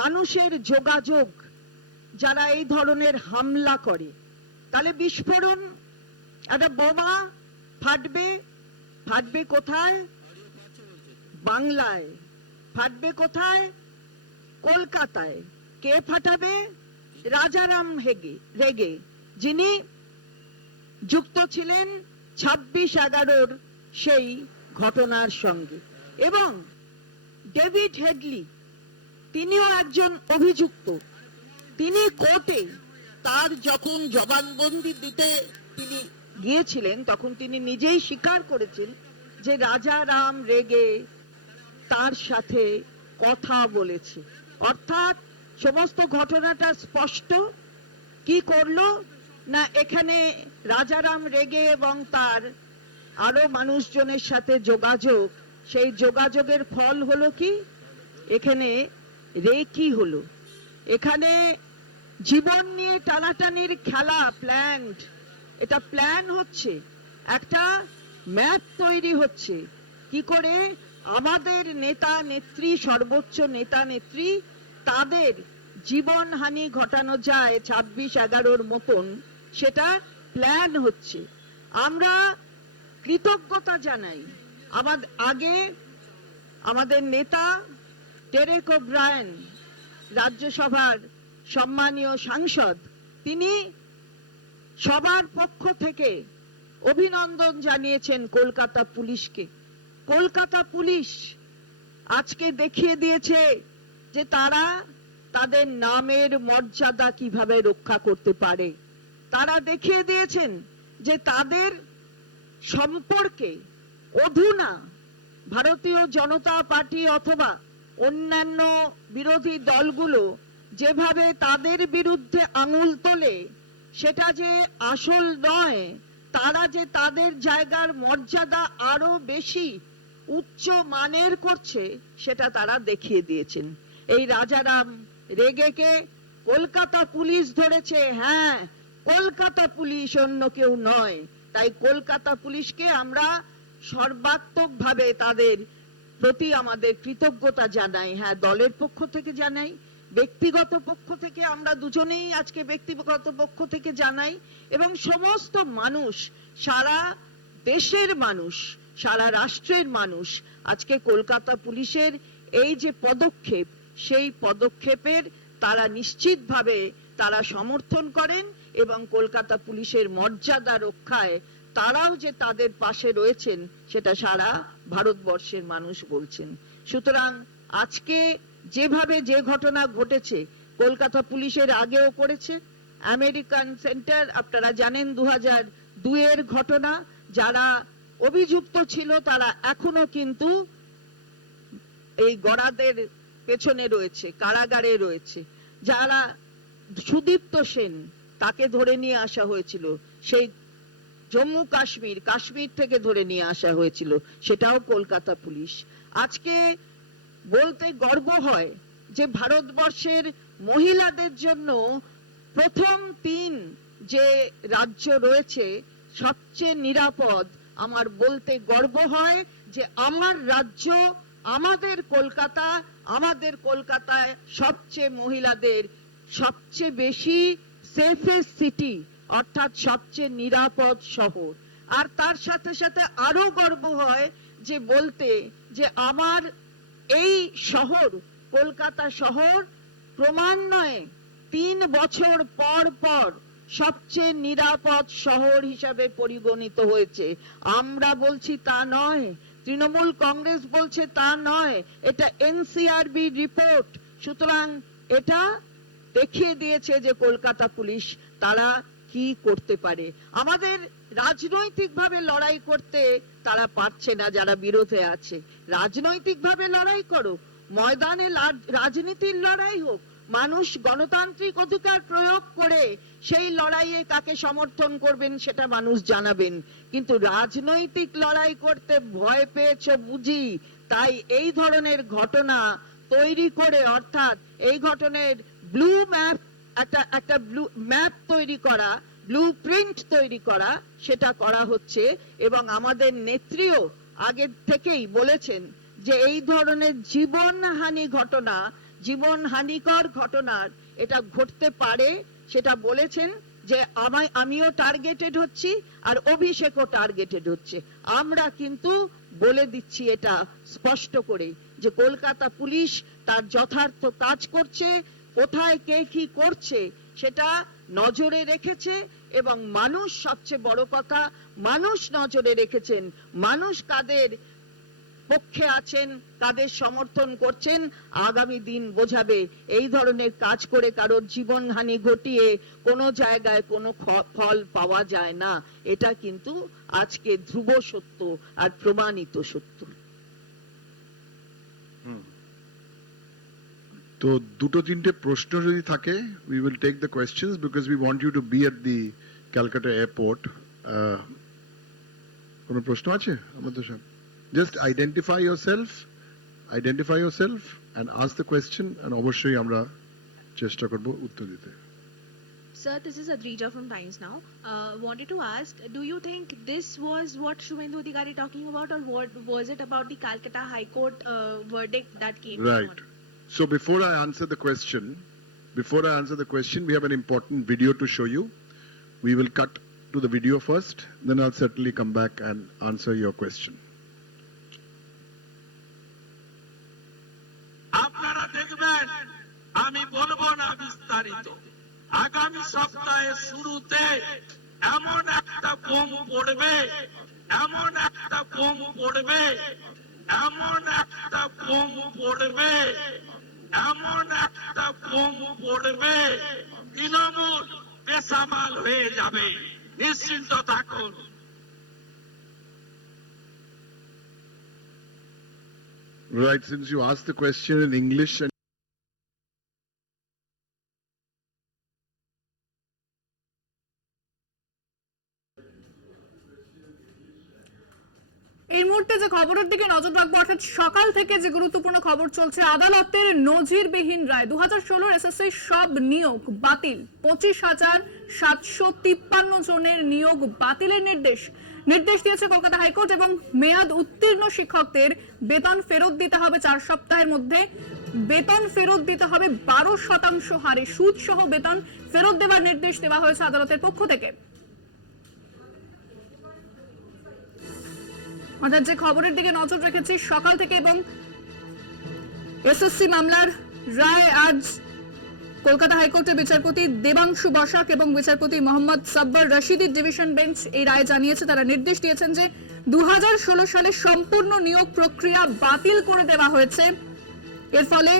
মানুষের যোগাযোগ যারা এই ধরনের হামলা করে, তাহলে বিস্ফোরণ, একটা বোমা ফাটবে, ফাটবে কোথায়? বাংলায়। ফাটবে কোথায়? কলকাতায়। কে ফাটাবে? রাজারাম রেগে, যিনি যুক্ত ছিলেন 26/11 সেই ঘটনার সঙ্গে। এবং ডেভিড হেডলি, তিনিও একজন অভিযুক্ত। তিনি কোর্টে তার যখন জবানবন্দি দিতে তিনি গিয়েছিলেন, তখন তিনি নিজেই স্বীকার করেছেন যে রাজারাম রেগে তার সাথে কথা বলেছে। অর্থাৎ সমস্ত ঘটনাটা স্পষ্ট। কি করলো না, এখানে রাজারাম রেগে এবং তার আরো মানুষজনের সাথে যোগাযোগ, সেই যোগাযোগের ফল হলো কি? এখানে রেকি হলো। এখানে জীবন নিয়ে টানাটানির খেলা প্ল্যান্ড, এটা প্ল্যান হচ্ছে, একটা ম্যাপ তৈরি হচ্ছে কি করে আমাদের নেতা নেত্রী, সর্বোচ্চ নেতা নেত্রী, তাদের জীবনহানি ঘটানো যায় 26/11 মতন, সেটা প্ল্যান হচ্ছে। আমরা কৃতজ্ঞতা জানাই আগে আমাদের নেতা ডেরেক ওব্রায়েন, রাজ্যসভার সম্মানীয় সাংসদ, তিনি সবার পক্ষ থেকে অভিনন্দন জানিয়েছেন কলকাতা পুলিশকে। কলকাতা পুলিশ আজকে দেখিয়ে দিয়েছে যে তারা তাদের নামের মর্যাদা কিভাবে রক্ষা করতে পারে। তারা দেখিয়ে দিয়েছেন যে তাদের সম্পর্কে অধুনা ভারতীয় জনতা পার্টি অথবা অন্যান্য বিরোধী দলগুলো যেভাবে তাদের বিরুদ্ধে আঙুল তোলে, সেটা যে আসল নয়, তারা যে তাদের জায়গার মর্যাদা আরো বেশি উচ্চ মানের করছে, সেটা তারা দেখিয়ে দিয়েছেন। এই রাজারাম রেগেকে কলকাতা পুলিশ ধরেছে। হ্যাঁ, কলকাতা পুলিশ, অন্য কেউ নয়। তাই কলকাতা পুলিশকে আমরা সর্বাত্মকভাবে তাদের প্রতি আমাদের কৃতজ্ঞতা জানাই। হ্যাঁ, দলের পক্ষ থেকে জানাই, ব্যক্তিগত পক্ষ থেকে আমরা দুজনেই আজকে ব্যক্তিগত পক্ষ থেকে জানাই, এবং সমস্ত মানুষ, সারা দেশের মানুষ, সারা রাষ্ট্রের মানুষ আজকে কলকাতা পুলিশের এই যে পদক্ষেপ, সেই পদক্ষেপের তারা নিশ্চিতভাবে তারা সমর্থন করেন, এবং কলকাতা পুলিশের মর্যাদা রক্ষায় তারাও যে তাদের পাশে রয়েছেন সেটা সারা ভারতবর্ষের মানুষ বলছেন। সুতরাং আজকে যেভাবে যে ঘটনা ঘটেছে, কলকাতা পুলিশের আগেও করেছে। আমেরিকান সেন্টার, আপনারা জানেন 2002 ঘটনা, যারা অভিযুক্ত ছিল তারা এখনো কিন্তু এই গড়াদের পেছনে রয়েছে, কারাগারে রয়েছে। যারা সুদীপ্ত সেন, তাকে ধরে নিয়ে আসা হয়েছিল, সেই জম্মু কাশ্মীর থেকে ধরে নিয়ে আসা হয়েছিল, সেটাও কলকাতা পুলিশ। আজকে বলতে গর্ব হয় যে ভারতবর্ষের মহিলাদের জন্য প্রথম 3 যে রাজ্য রয়েছে সবচেয়ে নিরাপদ। আমার বলতে গর্ব হয় যে আমার রাজ্য, আমাদের কলকাতায় সবচেয়ে মহিলাদের সবচেয়ে বেশি সেফেস্ট সিটি, অর্থাৎ সবচেয়ে নিরাপদ শহর। আর তার সাথে সাথে আরো গর্ব হয় যে বলতে যে আমার এই শহর, কলকাতা শহর, ক্রমান্বয়ে 3 বছর পর পর সবচেয়ে নিরাপদ শহর হিসাবে পরিগণিত হয়েছে। আমরা বলছি তা নয়, তৃণমূল কংগ্রেস বলছে তা নয়, এটা এনসিআরবি রিপোর্ট। সুতরাং এটা দেখিয়ে দিয়েছে যে কলকাতা পুলিশ তারা কি করতে পারে। আমাদের রাজনৈতিকভাবে লড়াই করতে তারা পারছে না, যারা বিরোধে আছে। রাজনৈতিকভাবে লড়াই করো, ময়দানে রাজনীতির লড়াই হোক, মানুষ গণতান্ত্রিক অধিকার প্রয়োগ করে সেই লড়াইয়ে কাকে সমর্থন করবেন সেটা মানুষ জানাবেন। কিন্তু রাজনৈতিক লড়াই করতে ভয় পেয়েছে বুঝি, তাই এই ধরনের ঘটনা তৈরি করে, অর্থাৎ এই ঘটনার ব্লু ম্যাপ, একটা ব্লু ম্যাপ তৈরি করা, ব্লু প্রিন্ট তৈরি করা, সেটা করা হচ্ছে। এবং আমাদের নেত্রীও আগে থেকেই বলেছেন যে এই ধরনের জীবনহানি ঘটনা জীবনহানিকর ঘটনার এটা ঘটতে পারে সেটা বলেছেন যে আমিও টার্গেটেড হচ্ছি আর অভিষেকও টার্গেটেড হচ্ছে। আমরা কিন্তু বলে দিচ্ছি এটা স্পষ্ট করে যে কলকাতা পুলিশ তার যথার্থ কাজ করছে, কোথায় কে কি করছে সেটা নজরে রেখেছে, এবং মানুষ সবচেয়ে বড় কথা, মানুষ নজরে রেখেছেন, মানুষ কাদের পক্ষে আছেন, কাদের সমর্থন করছেন, আগামী দিন বোঝাবে। এই ধরনের কাজ করে কারোর জীবনহানি ঘটিয়ে কোনো জায়গায় কোনো ফল পাওয়া যায় না, এটা কিন্তু আজকে ধ্রুব সত্য আর প্রমাণিত সত্য। তো দুটো তিনটে প্রশ্ন যদি থাকে, we will take the questions because we want you to be at the Calcutta airport. কোনো প্রশ্ন আছে আমাদের সামনে? Just identify yourself and ask the question, and অবশ্যই আমরা চেষ্টা করব উত্তর দিতে। Sir, this is Adrija from Times Now. Wanted to ask, do you think this was what Shubhendu Adhikari talking about, or what was it about the Calcutta High Court verdict that came? Right. So before I answer the question, we have an important video to show you. We will cut to the video first, then I'll certainly come back and answer your question. আপনারা দেখবেন, আমি বলবো না বিস্তারিত, আগামী সপ্তাহের শুরুতে এমন একটা বোম পড়বে, এমন একটা বোম পড়বে, এমন একটা বোম পড়বে, এমন একটা বোম পড়বে, তৃণমূল বেসামাল হয়ে যাবে, নিশ্চিন্ত থাকুন। Right, since you asked the question in English and এই মুহূর্তে যে খবরের দিকে নজর রাখবো, অর্থাৎ সকাল থেকে যে গুরুত্বপূর্ণ খবর চলছে, আদালতের নজিরবিহীন রায়। 2016 এসএসসি সব নিয়োগ বাতিল, 25,753 জনের নিয়োগ বাতিলের নির্দেশ দিয়েছে কলকাতা হাইকোর্ট, এবং মেয়াদ উত্তীর্ণ শিক্ষকদের বেতন ফেরত দিতে হবে 4 সপ্তাহের মধ্যে। বেতন ফেরত দিতে হবে 12% হারে, সুদ সহ বেতন ফেরত দেওয়ার নির্দেশ দেওয়া হয়েছে আদালতের পক্ষ থেকে। অর্থাৎ যে খবরের দিকে নজর রেখেছি সকাল থেকে, এবং এসএসসি মামলার রায় আজ কলকাতা হাইকোর্টের বিচারপতি দেবাংশু বসাক এবং বিচারপতি মোহাম্মদ সাব্বার রশিদির ডিভিশন বেঞ্চ এই রায় জানিয়েছে। তারা নির্দেশ দিয়েছেন যে 2016 সালে সম্পূর্ণ নিয়োগ প্রক্রিয়া বাতিল করে দেওয়া হয়েছে। এর ফলে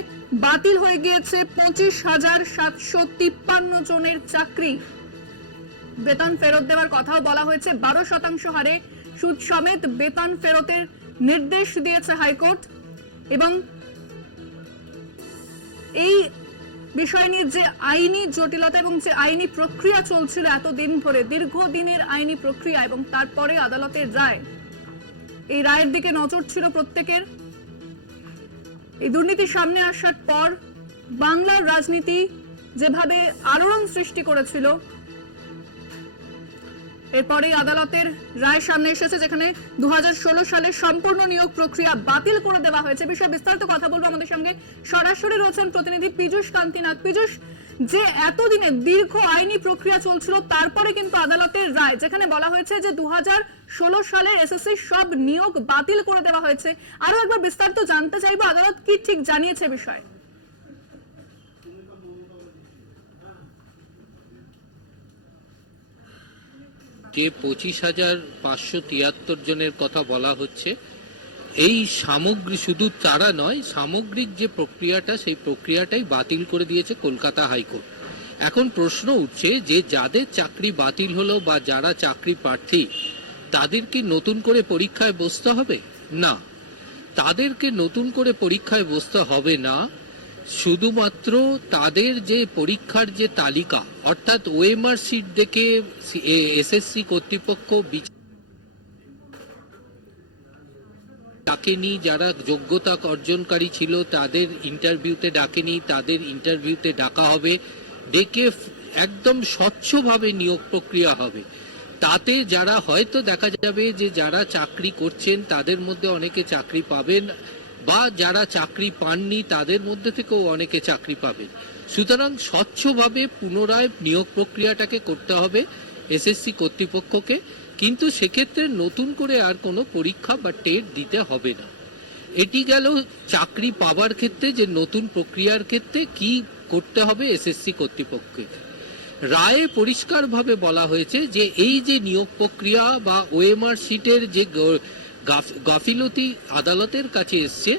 বাতিল হয়ে গিয়েছে 25,753 জনের চাকরি। বেতন ফেরত দেওয়ার কথাও বলা হয়েছে, 12% হারে সুদ সমেত বেতন ফেরতের নির্দেশ দিয়েছে হাইকোর্ট। এবং এই বিষয় নিয়ে যে আইনি জটিলতা এবং যে আইনি প্রক্রিয়া চলছিল এতদিন ধরে, দীর্ঘদিনের আইনি প্রক্রিয়া, এবং তারপরে আদালতের রায়, এই রায়ের দিকে নজর ছিল প্রত্যেকের। এই দুর্নীতি সামনে আসার পর বাংলার রাজনীতি যেভাবে আলোড়ন সৃষ্টি করেছিল, এরপরে আদালতের রায় সামনে এসেছে, যেখানে 2016 সালের সম্পূর্ণ নিয়োগ প্রক্রিয়া বাতিল করে দেওয়া হয়েছে। বিষয়ে বিস্তারিত কথা বলবো, আমাদের সঙ্গে সরাসরি রয়েছেন প্রতিনিধি পীযূষ কান্তিনাথ। পীযূষ, যে এতদিনে দীর্ঘ আইনি প্রক্রিয়া চলছিল, তারপরে কিন্তু আদালতের রায়, যেখানে বলা হয়েছে যে 2016 সালের এসএসসি সব নিয়োগ বাতিল করে দেওয়া হয়েছে, আরো একবার বিস্তারিত জানতে চাইবো আদালত কি ঠিক জানিয়েছে বিষয়ে। যে 25,573 জনের কথা বলা হচ্ছে, এই সামগ্রিক, শুধু তারা নয়, সামগ্রিক যে প্রক্রিয়াটা, সেই প্রক্রিয়াটাই বাতিল করে দিয়েছে কলকাতা হাইকোর্ট। এখন প্রশ্ন উঠছে যে যাদের চাকরি বাতিল হলো বা যারা চাকরি প্রার্থী, তাদের কি নতুন করে পরীক্ষায় বসতে হবে? না, তাদেরকে নতুন করে পরীক্ষায় বসতে হবে না। শুধুমাত্র তাদের যে পরীক্ষার যে তালিকা, অর্থাৎ ওএমআর সিট দেখে এসএসসি কর্তৃপক্ষ ডাকেনি, যারা যোগ্যতা অর্জনকারী ছিল তাদের ইন্টারভিউতে ডাকেনি, তাদের ইন্টারভিউতে ডাকা হবে, ডেকে একদম স্বচ্ছভাবে নিয়োগ প্রক্রিয়া হবে। তাতে যারা হয়তো দেখা যাবে যে যারা চাকরি করছেন তাদের মধ্যে অনেকে চাকরি পাবেন, বা যারা চাকরি পাননি তাদের মধ্যে থেকেও অনেকে চাকরি পাবেন। সুতরাং স্বচ্ছভাবে পুনরায় নিয়োগ প্রক্রিয়াটাকে করতে হবে এসএসসি কর্তৃপক্ষকে, কিন্তু সেক্ষেত্রে নতুন করে আর কোনো পরীক্ষা বা টেট দিতে হবে না। এটি গেল চাকরি পাওয়ার ক্ষেত্রে যে নতুন প্রক্রিয়ার ক্ষেত্রে কি করতে হবে এসএসসি কর্তৃপক্ষকে। রায়ে পরিষ্কারভাবে বলা হয়েছে যে এই যে নিয়োগ প্রক্রিয়া বা ওএমআর শিটের যে গাফিলতি আদালতের কাছে এসছে,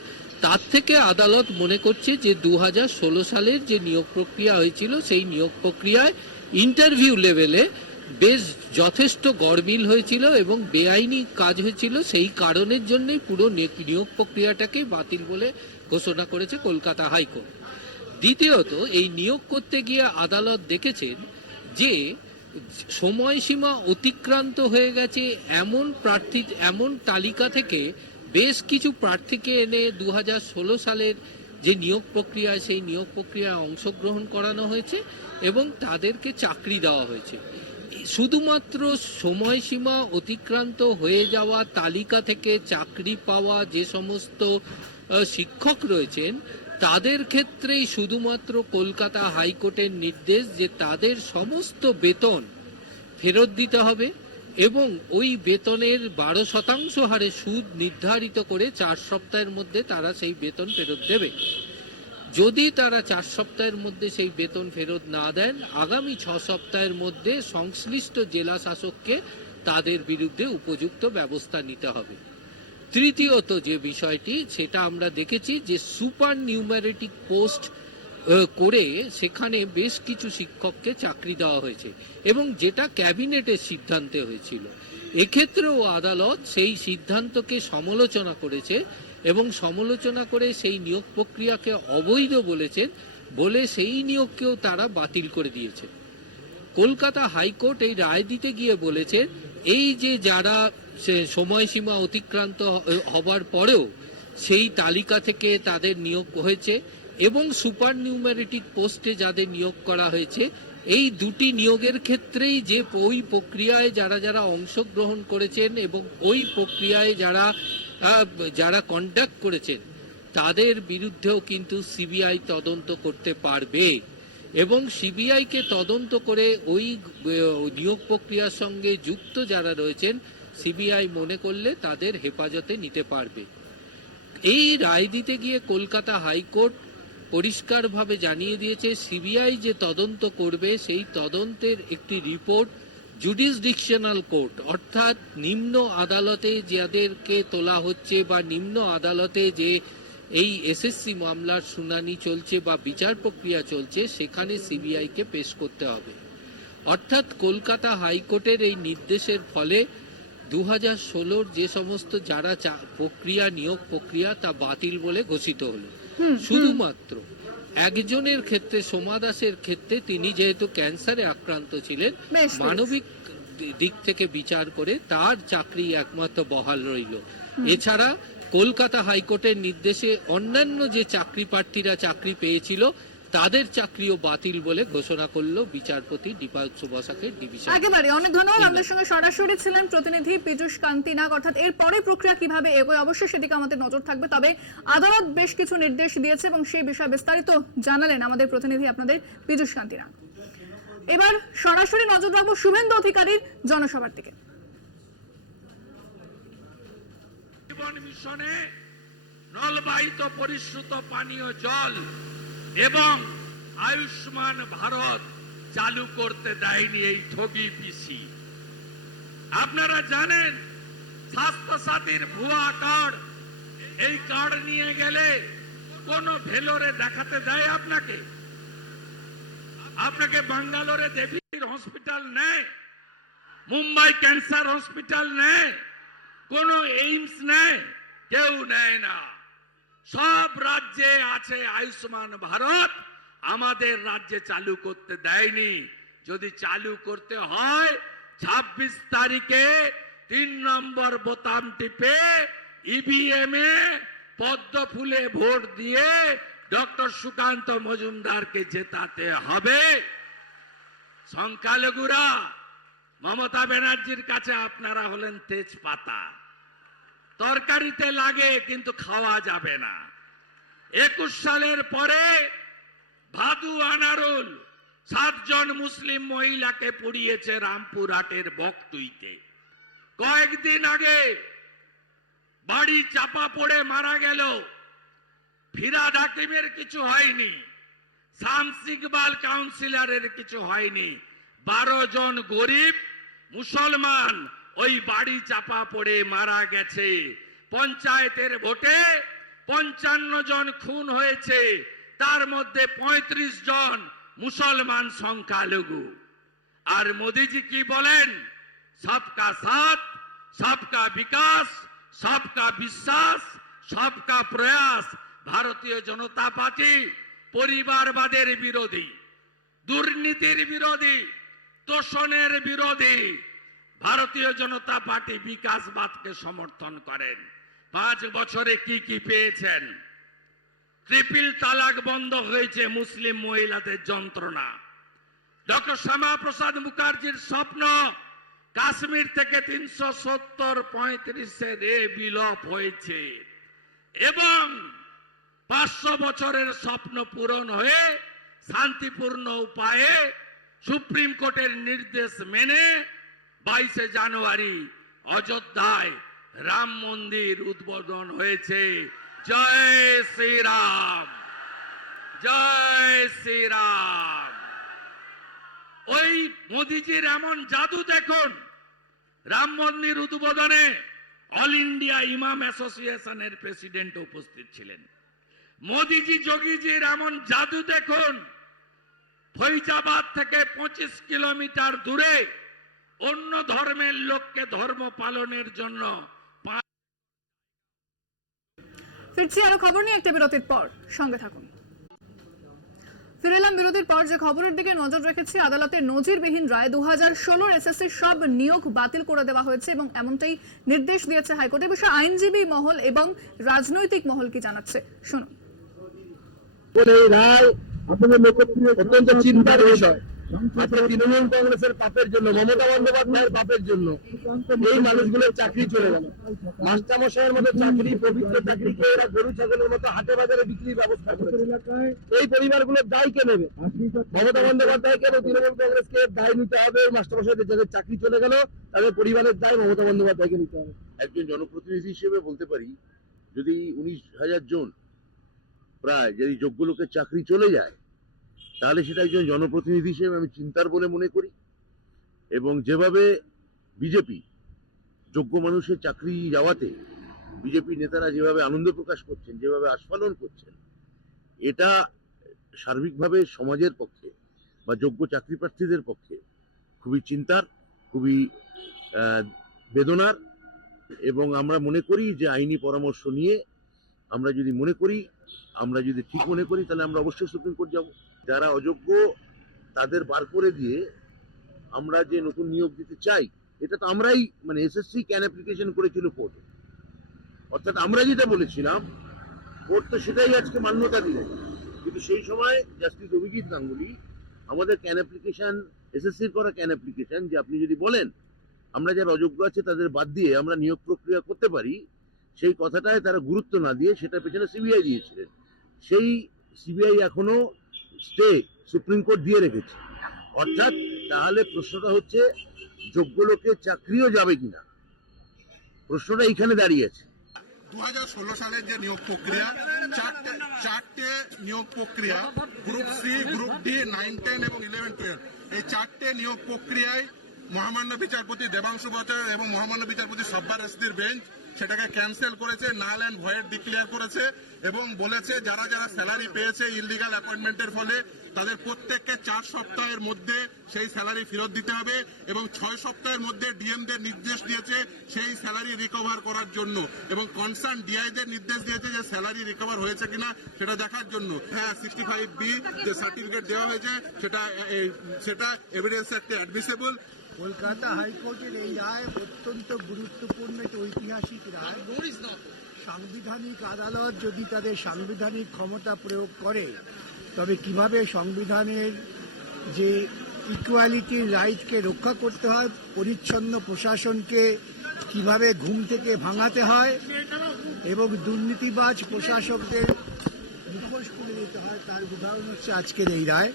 তার থেকে আদালত মনে করছে যে 2016 সালের যে নিয়োগ প্রক্রিয়া হয়েছিল সেই নিয়োগ প্রক্রিয়ায় ইন্টারভিউ লেভেলে বেশ যথেষ্ট গড়মিল হয়েছিল এবং বেআইনি কাজ হয়েছিল। সেই কারণের জন্যই পুরো নিয়োগ প্রক্রিয়াটাকে বাতিল বলে ঘোষণা করেছে কলকাতা হাইকোর্ট। দ্বিতীয়ত, এই নিয়োগ করতে গিয়ে আদালত দেখেছেন যে সময়সীমা অতিক্রান্ত হয়ে গেছে এমন তালিকা থেকে বেশ কিছু প্রার্থীকে এনে 2016 সালের যে নিয়োগ প্রক্রিয়া সেই নিয়োগ প্রক্রিয়ায় অংশগ্রহণ করানো হয়েছে এবং তাদেরকে চাকরি দেওয়া হয়েছে। শুধুমাত্র সময়সীমা অতিক্রান্ত হয়ে যাওয়া তালিকা থেকে চাকরি পাওয়া যে সমস্ত শিক্ষক রয়েছেন তাদের ক্ষেত্রেই শুধুমাত্র কলকাতা হাইকোর্টের নির্দেশ যে তাদের সমস্ত বেতন ফেরত দিতে হবে এবং ওই বেতনের 12% হারে সুদ নির্ধারিত করে 4 সপ্তাহের মধ্যে তারা সেই বেতন ফেরত দেবে। যদি তারা 4 সপ্তাহের মধ্যে সেই বেতন ফেরত না দেন, আগামী 6 সপ্তাহের মধ্যে সংশ্লিষ্ট জেলা শাসককে তাদের বিরুদ্ধে উপযুক্ত ব্যবস্থা নিতে হবে। তৃতীয়ত যে বিষয়টি সেটা আমরা দেখেছি যে সুপার নিউমেরিটিক পোস্ট করে সেখানে বেশ কিছু শিক্ষককে চাকরি দেওয়া হয়েছে এবং যেটা ক্যাবিনেটের সিদ্ধান্তে হয়েছিল। এক্ষেত্রেও আদালত সেই সিদ্ধান্তকে সমালোচনা করেছে এবং সমালোচনা করে সেই নিয়োগ প্রক্রিয়াকে অবৈধ বলেছেন বলে সেই নিয়োগকেও তারা বাতিল করে দিয়েছে। কলকাতা হাইকোর্ট এই রায় দিতে গিয়ে বলেছে এই যে যারা সময়সীমা অতিক্রান্ত হবার পরেও সেই তালিকা থেকে তাদের নিয়োগ হয়েছে এবং সুপার নিউমেরিটিক পোস্টে যাদের নিয়োগ করা হয়েছে, এই দুটি নিয়োগের ক্ষেত্রেই যে ওই প্রক্রিয়ায় যারা অংশগ্রহণ করেছেন এবং ওই প্রক্রিয়ায় যারা কন্ডাক্ট করেছেন তাদের বিরুদ্ধেও কিন্তু সিবিআই তদন্ত করতে পারবে এবং সিবিআইকে তদন্ত করে ওই নিয়োগ প্রক্রিয়ার সঙ্গে যুক্ত যারা রয়েছেন সিবিআই মনে করলে তাদের হেফাজতে নিতে পারবে। এই রায় দিতে গিয়ে কলকাতা হাইকোর্ট পরিষ্কারভাবে জানিয়ে দিয়েছে সিবিআই যে তদন্ত করবে সেই তদন্তের একটি রিপোর্ট জুডিসডিকশনাল কোর্ট অর্থাৎ নিম্ন আদালতে যাদেরকে তোলা হচ্ছে বা নিম্ন আদালতে যে এই এসএসসি মামলার শুনানি চলছে বা বিচার প্রক্রিয়া চলছে সেখানে সিবিআইকে পেশ করতে হবে। অর্থাৎ কলকাতা হাইকোর্টের এই নির্দেশের ফলে 2016 যে সমস্ত যারা প্রক্রিয়া নিয়োগ প্রক্রিয়া তা বাতিল বলে ঘোষিত হলো। শুধুমাত্র একজনের ক্ষেত্রে সোমা দাসের ক্ষেত্রে তিনি যেহেতু ক্যান্সারে আক্রান্ত ছিলেন মানবিক দিক থেকে বিচার করে তার চাকরি একমাত্র বহাল রইল। এছাড়া কলকাতা হাইকোর্টের নির্দেশে অন্যান্য যে চাকরি প্রার্থীরা চাকরি পেয়েছিল তাদের চাকরিও বাতিল বলে ঘোষণা করলো বিচারপতি দীপাংশু বসাকের ডিভিশন। একেবারে অনেক ধন্যবাদ। আমাদের সঙ্গে সরাসরি ছিলেন প্রতিনিধি পীযূষ কান্তি নাগ। অর্থাৎ এর পরে প্রক্রিয়া কিভাবে এগোয় অবশ্যই সেদিকে আমাদের নজর থাকবে, তবে আদালত বেশ কিছু নির্দেশ দিয়েছে এবং সেই বিষয়ে বিস্তারিত জানালেন আমাদের প্রতিনিধি আপনাদের পীযূষ কান্তি নাগ। এবার সরাসরি নজর রাখবো শুভেন্দু অধিকারীর জনসভার দিকে। জীবন মিশনে নলবাহিত পরিশ্রুত পানীয় জল এবং আয়ুষ্মান ভারত চালু করতে দেয়নি এই ঠগি পিসি। আপনারা জানেন স্বাস্থ্য সাথীর ভুয়া কার্ড, এই কার্ড নিয়ে গেলে কোন ভেলোরে দেখাতে দেয় আপনাকে? আপনাকে বাঙ্গালোরে দেবীর হসপিটাল নেয়, মুম্বাই ক্যান্সার হসপিটাল নেয়, কোন এইমস নেয়, কেউ নেয় না। সব রাজ্যে আছে আয়ুষ্মান ভারত, আমাদের রাজ্যে চালু করতে দেয়নি। যদি চালু করতে হয় 26 তারিখে 3 নম্বর বোতাম টিপে ইভিএম এ পদ্ম ফুলে ভোট দিয়ে ডক্টর সুকান্ত মজুমদারকে জেতাতে হবে। সংখ্যালঘুরা মমতা ব্যানার্জির কাছে আপনারা হলেন তেজপাতা, তরকারিতে লাগে কিন্তু খাওয়া যাবে না। 21 সালের পরে ভাদু আনারুল 7 জন মুসলিম মহিলাকে পুড়িয়েছে রামপুরহাটের বকটুইতে। কয়েকদিন আগে বাড়ি চাপা পড়ে মারা গেল ফিরাদ হাকিমের কিছু হয়নি, শামস ইকবাল কাউন্সিলরের কিছু হয়নি। 12 জন গরিব মুসলমান ওই বাড়ি চাপা পড়ে মারা গেছে। পঞ্চায়েতের ভোটে 55 জন খুন হয়েছে, তার মধ্যে 35 জন মুসলমান সংখ্যালঘু। আর মোদিজি কি বলেন? সবকা সাথ, সবকা বিকাশ, সবকা বিশ্বাস, সবকা প্রয়াস। ভারতীয় জনতা পার্টি পরিবারবাদের বিরোধী, দুর্নীতির বিরোধী, তোষণের বিরোধী। ভারতীয় জনতা পার্টি বিকাশবাদকে সমর্থন করেন। 5 বছরে কি কি পেয়েছেন? ট্রিপল তালাক বন্ধ হয়েছে, মুসলিম মহিলাদের যন্ত্রণা। ডক্টর শ্যামাপ্রসাদ মুখার্জির স্বপ্ন কাশ্মীর থেকে 370-35 এ বিলোপ হয়েছে এবং 500 বছরের স্বপ্ন পূরণ হয়ে শান্তিপূর্ণ উপায়ে সুপ্রিম কোর্টের নির্দেশ মেনে 22 জানুয়ারি অযোধ্যায় রাম মন্দির উদ্বোধন হয়েছে। জয় শ্রীরাম, জয় শ্রীরাম। ওই মোদিজির এমন জাদু দেখুন, রাম মন্দির উদ্বোধনে অল ইন্ডিয়া ইমাম অ্যাসোসিয়েশনের প্রেসিডেন্ট উপস্থিত ছিলেন। মোদিজি যোগীজির এমন জাদু দেখুন, ফৈজাবাদ থেকে 25 কিলোমিটার দূরে অন্য ধর্মের লোককে ধর্ম পালনের জন্য। ফিরছি আরো খবর নিয়ে একটা বিরতির পর, সঙ্গে থাকুন। ফিরে এলাম বিরতির পর। যে খবরের দিকে নজর রেখেছি, আদালতের নজিরবিহীন রায় 2016 এসএসসি সব নিয়োগ বাতিল করে দেওয়া হয়েছে এবং এমনটাই নির্দেশ দিয়েছে হাইকোর্ট। এ বিষয়ে আইনজীবী মহল এবং রাজনৈতিক মহল কি জানাচ্ছে শুনুন। এই রায় আপনাদের অত্যন্ত চিন্তার বিষয়। তৃণমূল কংগ্রেসের পাপের জন্য, মমতা বন্দ্যোপাধ্যায়ের পাপের জন্য এই মানুষগুলোর চাকরি চলে গেল। মাস্টারমশাইয়ের মতো চাকরি, পবিত্র চাকরিকে এরা গরু ছাগলের মতো হাটে বাজারে বিক্রির ব্যবস্থা করেছে। এই পরিবারগুলোর দায় কে নেবে? মমতা বন্দ্যোপাধ্যায়কে এবং তৃণমূল কংগ্রেসকে দায় নিতে হবে। এই মাস্টারমশাইদের যাদের চাকরি চলে গেল তাদের পরিবারের দায় মমতা বন্দ্যোপাধ্যায়কে নিতে হবে। একজন জনপ্রতিনিধি হিসেবে বলতে পারি, যদি 19,000 জন প্রায় যদি যোগ্য লোকের চাকরি চলে যায়, তাহলে সেটা একজন জনপ্রতিনিধি হিসেবে আমি চিন্তার বলে মনে করি। এবং যেভাবে বিজেপি যোগ্য মানুষের চাকরি যাওয়াতে বিজেপি নেতারা যেভাবে আনন্দ প্রকাশ করছেন, যেভাবে আস্ফালন করছেন, এটা সার্বিকভাবে সমাজের পক্ষে বা যোগ্য চাকরি প্রার্থীদের পক্ষে খুবই চিন্তার, খুবই বেদনার। এবং আমরা মনে করি যে আইনি পরামর্শ নিয়ে আমরা যদি ঠিক মনে করি তাহলে আমরা অবশ্যই সুপ্রিম কোর্ট যাব। যারা অযোগ্য তাদের বার করে দিয়ে আমরা যে নতুন নিয়োগ দিতে চাই, এটা তো আমরাই এসএসসি ক্যান অ্যাপ্লিকেশন করেছিল কোর্টে, অর্থাৎ আমরা যেটা বলেছিলাম কোর্ট তো সেটাই আজকে মান্যতা দিল। কিন্তু সেই সময় জাস্টিস অভিজিৎ গাঙ্গুলি আমাদের ক্যান অ্যাপ্লিকেশন, এসএসসির করা ক্যান অ্যাপ্লিকেশন, যে আপনি যদি বলেন আমরা যারা অযোগ্য আছে তাদের বাদ দিয়ে আমরা নিয়োগ প্রক্রিয়া করতে পারি, সেই কথাটায় তারা গুরুত্ব না দিয়ে সেটার পেছনে সিবিআই দিয়েছিলেন। সেই সিবিআই এখনো স্টে সুপ্রিম কোর্ট দিয়ে রেখেছে। অর্থাৎ তাহলে প্রশ্নটা হচ্ছে যোগ্য লোকের চাকরিও যাবে কিনা, প্রশ্নটা এইখানে দাঁড়িয়ে আছে। 2016 সালের যে নিয়োগ প্রক্রিয়া, চারটে নিয়োগ প্রক্রিয়া, গ্রুপ সি, গ্রুপ ডি, 9, 10 এবং 11, 12, এই 4টে নিয়োগ প্রক্রিয়ায় মহামান্য বিচারপতি দেবাংশু ভট্টাচার্য এবং মহামান্য বিচারপতি সব্বার এসডির বেঞ্চ সেটাকে ক্যান্সেল করেছে, নাল অ্যান্ড ভয়েড ডিক্লেয়ার করেছে এবং বলেছে যারা যারা স্যালারি পেয়েছে ইললিগাল অ্যাপয়েন্টমেন্টের ফলে তাদের প্রত্যেককে 4 সপ্তাহের মধ্যে সেই স্যালারি ফেরত দিতে হবে এবং 6 সপ্তাহের মধ্যে ডিএমদের নির্দেশ দিয়েছে সেই স্যালারি রিকভার করার জন্য এবং কনসার্ন ডিআইদের নির্দেশ দিয়েছে যে স্যালারি রিকভার হয়েছে কিনা সেটা দেখার জন্য। হ্যাঁ, 65B যে সার্টিফিকেট দেওয়া হয়েছে সেটা এভিডেন্স একটা অ্যাডমিসেবল। কলকাতা হাইকোর্টের এই রায় অত্যন্ত গুরুত্বপূর্ণ, একটি ঐতিহাসিক রায়। সাংবিধানিক আদালত যদি তাদের সাংবিধানিক ক্ষমতা প্রয়োগ করে, তবে কিভাবে সংবিধানের যে ইকুয়ালিটির রাইটকে রক্ষা করতে হয়, পরিচ্ছন্ন প্রশাসনকে কিভাবে ঘুম থেকে ভাঙাতে হয় এবং দুর্নীতিবাজ প্রশাসকদের মুখোশ খুলে দিতে হয় তার উদাহরণ হচ্ছে আজকের এই রায়।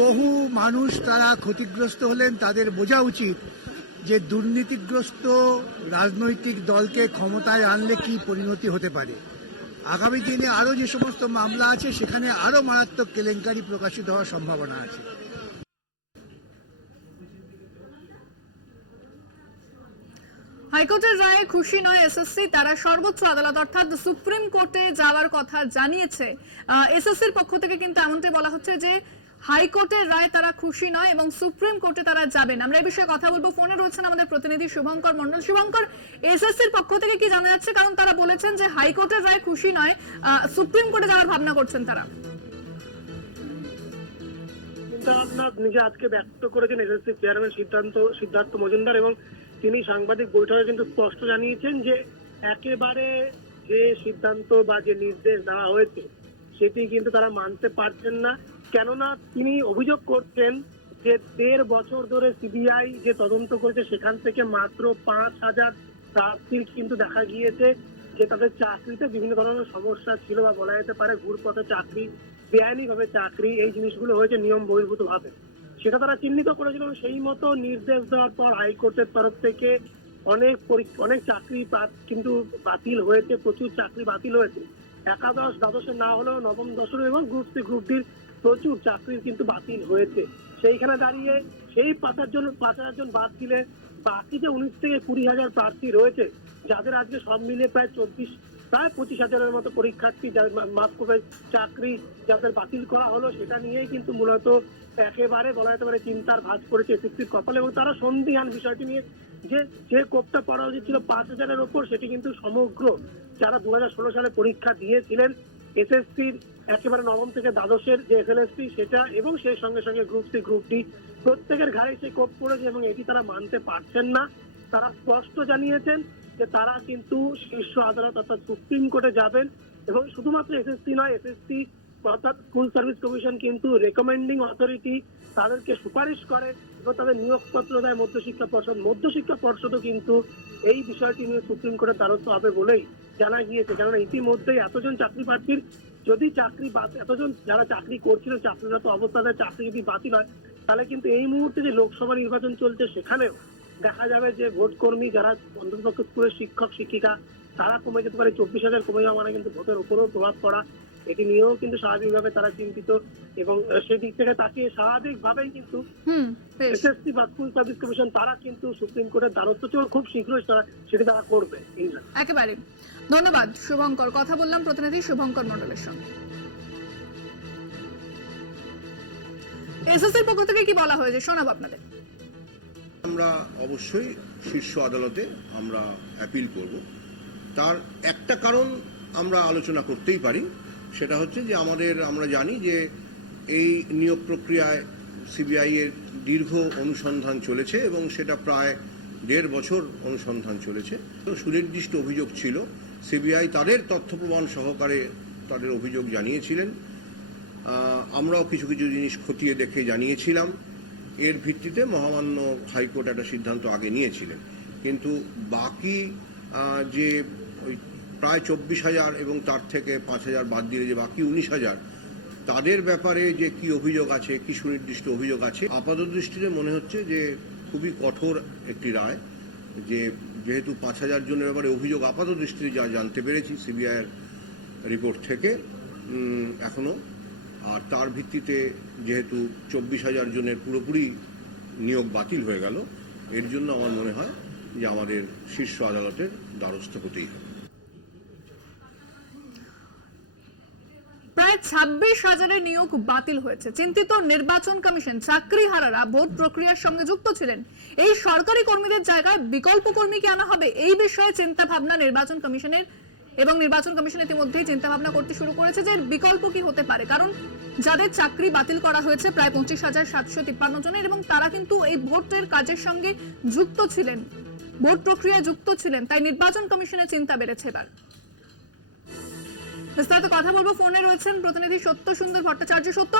বহু মানুষ তারা ক্ষতিগ্রস্ত হলেন, তাদের বোঝা উচিত যে দুর্নীতিগ্রস্ত রাজনৈতিক দলকে ক্ষমতায় আনলে কি পরিণতি হতে পারে। আগামী দিনে আরও যে সমস্ত মামলা আছে সেখানে আরও মারাত্মক কেলেঙ্কারি প্রকাশিত হওয়ার সম্ভাবনা আছে। হাইকোর্টের রায়ে খুশি নয় এসএসসি, তারা সর্বোচ্চ আদালত অর্থাৎ সুপ্রিম কোর্টে যাওয়ার কথা জানিয়েছে। এসএসসির পক্ষ থেকে কিন্তু এমনটাই বলা হচ্ছে যে হাইকোর্টের রায় তারা খুশি নয় এবং সুপ্রিম কোর্টে তারা যাবেন। আমরা এই বিষয়ে কথা বলবো। ফোনে রয়েছেন আমাদের প্রতিনিধি শুভঙ্কর মণ্ডল। শুভঙ্কর, এসএসসির পক্ষ থেকে কি জানা যাচ্ছে? কারণ তারা বলেছেন যে হাইকোর্টের রায় খুশি নয়, সুপ্রিম কোর্টে যাওয়ার ভাবনা করছেন তারা। আপনার নিজে আজকে ব্যক্ত করেছেন এসএসসি চেয়ারম্যান সিদ্ধার্থ মজুমদার, এবং তিনি সাংবাদিক বৈঠকে কিন্তু স্পষ্ট জানিয়েছেন যে একেবারে যে সিদ্ধান্ত বা যে নির্দেশ দেওয়া হয়েছে সেটি কিন্তু তারা মানতে পারছেন না। কেননা তিনি অভিযোগ করছেন যে 1.5 বছর ধরে সিবিআই যে তদন্ত করেছে সেখান থেকে মাত্র 5,000 প্রার্থীর কিন্তু দেখা গিয়েছে যে তাদের চাকরিতে বিভিন্ন ধরনের সমস্যা ছিল, বা বলা যেতে পারে ঘুরপথে চাকরি, বেআইনিভাবে চাকরি, এই জিনিসগুলো হয়েছে নিয়ম বহির্ভূত ভাবে। সেটা তারা চিহ্নিত করেছিল। সেই মতো নির্দেশ দেওয়ার পর হাইকোর্টের তরফ থেকে অনেক চাকরি কিন্তু বাতিল হয়েছে, প্রচুর চাকরি বাতিল হয়েছে। একাদশ দ্বাদশে না হলেও নবম দশম এবং গ্রুপ সি গ্রুপ ডির প্রচুর চাকরি কিন্তু বাতিল হয়েছে। সেইখানে দাঁড়িয়ে সেই 5,000 জন বাদ দিলে বাকি যে 19 থেকে 20,000 প্রার্থী রয়েছে, যাদের আজকে সব মিলিয়ে প্রায় 25,000-এর মতো পরীক্ষার্থী মাত্র চাকরি যাদের বাতিল করা হলো, সেটা নিয়েই কিন্তু মূলত একেবারে বলা যেতে পারে চিন্তার ভাঁজ পড়েছে এসএসসির কপালে। এবং তারা সন্দিহান বিষয়টি নিয়ে যে কোপটা পড়া উচিত ছিল 5,000-এর ওপর, সেটি কিন্তু সমগ্র যারা 2016 সালে পরীক্ষা দিয়েছিলেন এসএসসির একেবারে নবম থেকে দ্বাদশের যে এসএলএসটি সেটা, এবং সেই সঙ্গে সঙ্গে গ্রুপ সি গ্রুপ ডি, প্রত্যেকের ঘাড়ে সেই কোপ পড়েছে এবং এটি তারা মানতে পারছেন না। তারা স্পষ্ট জানিয়েছেন যে তারা কিন্তু শীর্ষ আদালত অর্থাৎ সুপ্রিম কোর্টে যাবেন। এবং শুধুমাত্র এসএসসি নয়, এসএসসি অর্থাৎ স্কুল সার্ভিস কমিশন কিন্তু রেকমেন্ডিং অথরিটি, তাদেরকে সুপারিশ করে এবং তাদের নিয়োগপত্র দেয় মধ্যশিক্ষা পর্ষদও কিন্তু এই বিষয়টি নিয়ে সুপ্রিম কোর্টের দ্বারস্থ হবে বলেই জানা গিয়েছে। কেননা ইতিমধ্যেই এতজন চাকরি প্রার্থীর যদি এতজন যারা চাকরি করছিল চাকরিরত অবস্থাতে চাকরি যদি বাতিল হয়, তাহলে কিন্তু এই মুহূর্তে যে লোকসভা নির্বাচন চলছে সেখানেও দেখা যাবে যে ভোট কর্মী যারা অন্ততপক্ষ স্কুলের শিক্ষক শিক্ষিকা তারা কমে যেতে পারে। 24,000 কমে যাওয়া মানে কিন্তু ভোটের উপরেও প্রভাব পড়া, এটি নিয়েও কিন্তু স্বাভাবিকভাবে তারা চিন্তিত। এবং সেই দিক থেকে তাকিয়ে স্বাভাবিকভাবেই কিন্তু এসএসসি বা স্কুল সার্ভিস কমিশন তারা কিন্তু সুপ্রিম কোর্টের দ্বারস্থ হচ্ছে, খুব শীঘ্রই সেটি তারা করবে। একেবারে ধন্যবাদ শুভঙ্কর। কথা বললাম প্রতিনিধি শুভঙ্কর মণ্ডলের সঙ্গে। এসএসসির পক্ষ থেকে কি বলা হয়েছে শোনাবো আপনাদের। আমরা অবশ্যই শীর্ষ আদালতে আমরা অ্যাপিল করব। তার একটা কারণ আমরা আলোচনা করতেই পারি, সেটা হচ্ছে যে আমরা জানি যে এই নিয়োগ প্রক্রিয়ায় সিবিআই এর দীর্ঘ অনুসন্ধান চলেছে এবং সেটা প্রায় 1.5 বছর অনুসন্ধান চলেছে। তো সুনির্দিষ্ট অভিযোগ ছিল, সিবিআই তাদের তথ্য প্রমাণ সহকারে তাদের অভিযোগ জানিয়েছিলেন। আমরাও কিছু কিছু জিনিস খতিয়ে দেখে জানিয়েছিলাম। এর ভিত্তিতে মহামান্য হাইকোর্ট একটা সিদ্ধান্ত আগে নিয়েছিলেন। কিন্তু বাকি যে ওই প্রায় 24,000 এবং তার থেকে 5,000 বাদ দিলে যে বাকি 19,000, তাদের ব্যাপারে যে কি অভিযোগ আছে, কি সুনির্দিষ্ট অভিযোগ আছে, আপাত দৃষ্টিতে মনে হচ্ছে যে খুবই কঠোর একটি রায়। যেহেতু 5,000 জনের ব্যাপারে অভিযোগ আপাত দৃষ্টিতে যা জানতে পেরেছি সিবিআইয়ের রিপোর্ট থেকে এখনো, আর তার ভিত্তিতে যেহেতু 24,000 জনের পুরোপুরি নিয়োগ বাতিল হয়ে গেল, এর জন্য আমার মনে হয় যে আমাদের শীর্ষ আদালতের দ্বারস্থ হতেই হবে। প্রায় 26,000-এর নিয়োগ বাতিল হয়েছে। চিন্তিত নির্বাচন কমিশন। চাকরিহারারা ভোট প্রক্রিয়ার সঙ্গে যুক্ত ছিলেন। এই সরকারি কর্মীদের জায়গায় বিকল্প কর্মীকে আনা হবে, এই বিষয়ে চিন্তা ভাবনা নির্বাচন কমিশনের, এবং নির্বাচন কমিশন ইতিমধ্যেই চিন্তা ভাবনা করতে শুরু করেছে যে বিকল্প কি হতে পারে। কারণ যাদের চাকরি বাতিল করা হয়েছে প্রায় 25,753 জনের, এবং তারা কিন্তু এই ভোটের কাজের সঙ্গে যুক্ত ছিলেন, ভোট প্রক্রিয়ায় যুক্ত ছিলেন, তাই নির্বাচন কমিশনের চিন্তা বেড়েছে এবার। বিস্তারিত কথা বলবো। ফোনে রয়েছেন প্রতিনিধি সত্য সুন্দর ভট্টাচার্য। সত্য,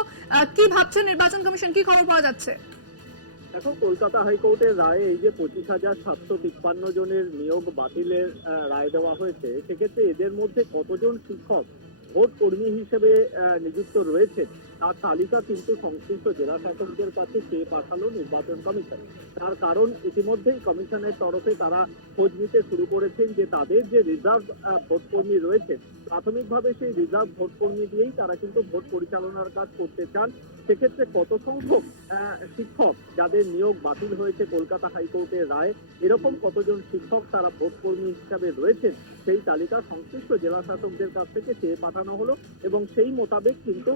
কি ভাবছেন নির্বাচন কমিশন, কি খবর পাওয়া যাচ্ছে? এখন কলকাতা হাইকোর্টের রায়ে এই যে 25,753 জনের নিয়োগ বাতিলের রায় দেওয়া হয়েছে, সেক্ষেত্রে এদের মধ্যে কতজন শিক্ষক ভোট কর্মী হিসেবে নিযুক্ত রয়েছে তার তালিকা কিন্তু সংশ্লিষ্ট জেলা শাসকদের কাছে চেয়ে পাঠালো নির্বাচন কমিশন। তার কারণ ইতিমধ্যেই কমিশনের তরফে তারা খোঁজ নিতে শুরু করেছেন যে তাদের যে রিজার্ভ ভোট কর্মী রয়েছে, প্রাথমিকভাবে সেই রিজার্ভ ভোট কর্মী দিয়েই তারা কিন্তু ভোট পরিচালনার কাজ করতে চান। সেক্ষেত্রে কত সংখ্যক শিক্ষক যাদের নিয়োগ বাতিল হয়েছে কলকাতা হাইকোর্টের রায়, এরকম কতজন শিক্ষক তারা ভোট কর্মী হিসাবে রয়েছেন সেই তালিকা সংশ্লিষ্ট জেলা শাসকদের কাছ থেকে চেয়ে পাঠানো হলো এবং সেই মোতাবেক কিন্তু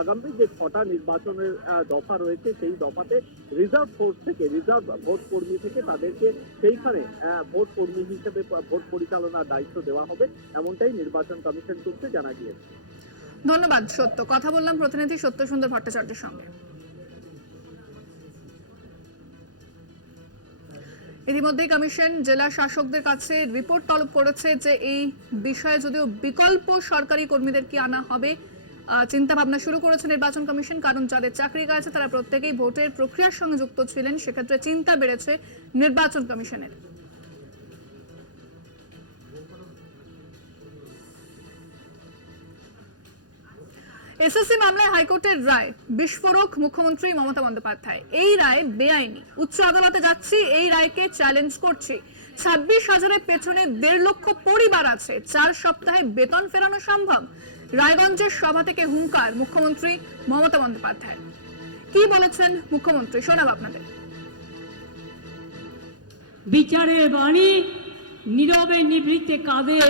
আগামী যে 6টা নির্বাচনের দফা রয়েছে সেই দফাতে রিজার্ভ ফোর্স থেকে, রিজার্ভ ভোট কর্মী থেকে তাদেরকে সেইখানে ভোট কর্মী হিসেবে ভোট পরিচালনার দায়িত্ব দেওয়া হবে, এমনটাই নির্বাচন কমিশন সূত্রে জানা গিয়েছে। ধন্যবাদ সত্য। কথা বললাম প্রতিনিধি সত্য সুন্দর ভট্টাচার্যের সঙ্গে। ইতিমধ্যেই কমিশন জেলা শাসকদের কাছে রিপোর্ট তলব করেছে যে এই বিষয়ে যদিও বিকল্প সরকারি কর্মীদের কি আনা হবে, চিন্তা ভাবনা শুরু করেছে নির্বাচন কমিশন। কারণ যাদের চাকরি আছে তারা প্রত্যেকেই ভোটের প্রক্রিয়ার সঙ্গে যুক্ত ছিলেন, সেক্ষেত্রে চিন্তা বেড়েছে নির্বাচন কমিশনের। এসএসসি মামলায় হাইকোর্টের রায় বিস্ফোরক মুখ্যমন্ত্রী মমতা বন্দ্যোপাধ্যায়। এই রায় বেআইনি, উচ্চ আদালতে যাচ্ছি, এই রায়কে চ্যালেঞ্জ করছি। 26,000-এর পেছনে 1.5 লক্ষ পরিবার আছে, 4 সপ্তাহে বেতন ফেরানো সম্ভব। রায়গঞ্জের সভা থেকে হুঙ্কার মুখ্যমন্ত্রী মমতা বন্দ্যোপাধ্যায়। কি বলেছেন মুখ্যমন্ত্রী শোনাব আপনাদের। বিচারের বাণী নীরবে নিভৃতে কাঁদে,